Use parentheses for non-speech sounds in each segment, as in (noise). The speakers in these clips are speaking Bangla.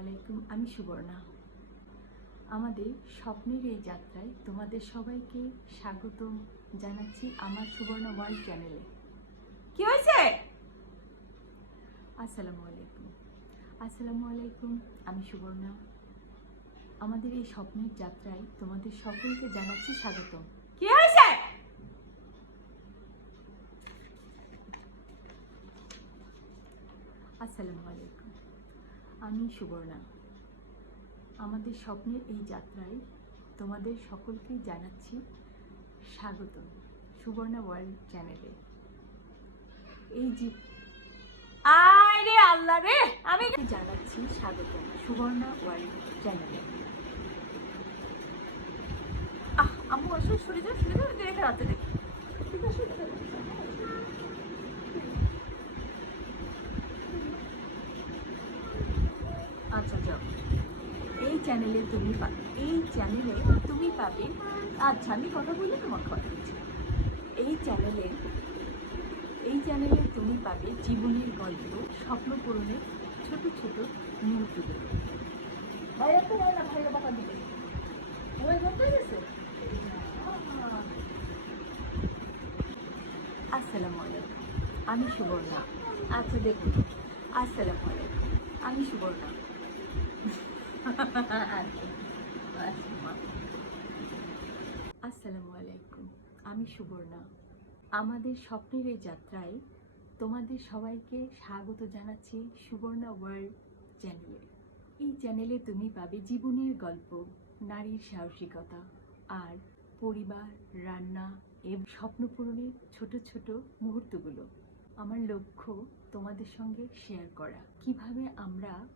আলাইকুম, আমি সুবর্ণা। আমাদের স্বপ্নের এই যাত্রায় তোমাদের সবাইকে স্বাগত জানাচ্ছি আমার সুবর্ণ ওয়ার্ল্ড চ্যানেলে। কি হয়েছে? আসসালামু আলাইকুম। আসসালামু আলাইকুম, আমি সুবর্ণা। আমাদের এই স্বপ্নের যাত্রায় তোমাদের সকলকে জানাচ্ছি স্বাগত কি হয়েছে? আসসালামু আলাইকুম। আমি সুবর্ণা। আমাদের স্বপ্নের এই যাত্রায় তোমাদের সকলকে জানাচ্ছি স্বাগত সুবর্ণা ওয়ার্ল্ড চ্যানেলে। এই যে আরে আল্লাহ রে! আমি জানাচ্ছি স্বাগত সুবর্ণা ওয়ার্ল্ড চ্যানেলে। আহ, আম্মু, আসো, সরে যাও সরে যাও রেখে রাতে দেখি। ঠিক আছে ঠিক আছে। আচ্ছা যাও। এই চ্যানেলে তুমি পাবে এই চ্যানেলে তুমি পাবে আচ্ছা আমি কথা বললে তোমার কথা দিচ্ছি এই চ্যানেলে এই চ্যানেলে তুমি পাবে জীবনের গল্প, স্বপ্ন পূরণের ছোট ছোট মুহূর্তগুলো ভাইরা গেছে? আসসালামু আলাইকুম। আমি সুবর্ণা। আচ্ছা দেখুন। আসসালামু আলাইকুম। আমি সুবর্ণা। (laughs) আসসালামু আলাইকুম, আমি সুবর্ণা। আমাদের স্বপ্নের এই যাত্রায় তোমাদের সবাইকে স্বাগত জানাচ্ছি সুবর্ণা ওয়ার্ল্ড চ্যানেলে। এই চ্যানেলে তুমি পাবে জীবনের গল্প, নারীর সাহসিকতা আর পরিবার, রান্না এবং স্বপ্ন পূরণের ছোট ছোট মুহূর্তগুলো। আমার লক্ষ্য তোমাদের সঙ্গে শেয়ার করা। কীভাবে আমরা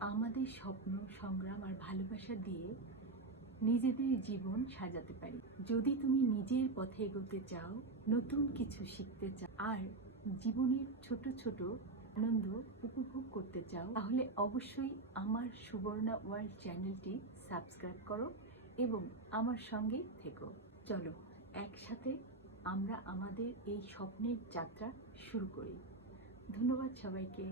আমাদের স্বপ্ন, সংগ্রাম আর ভালোবাসা দিয়ে নিজেদের জীবন সাজাতে পারি। যদি তুমি নিজের পথে এগোতে চাও, নতুন কিছু শিখতে চাও আর জীবনের ছোট ছোট আনন্দ উপভোগ করতে চাও, তাহলে অবশ্যই আমার সুবর্ণা ওয়ার্ল্ড চ্যানেলটি সাবস্ক্রাইব করো এবং আমার সঙ্গেই থেকো। চলো, একসাথে আমরা আমাদের এই স্বপ্নের যাত্রা শুরু করি। ধন্যবাদ সবাইকে।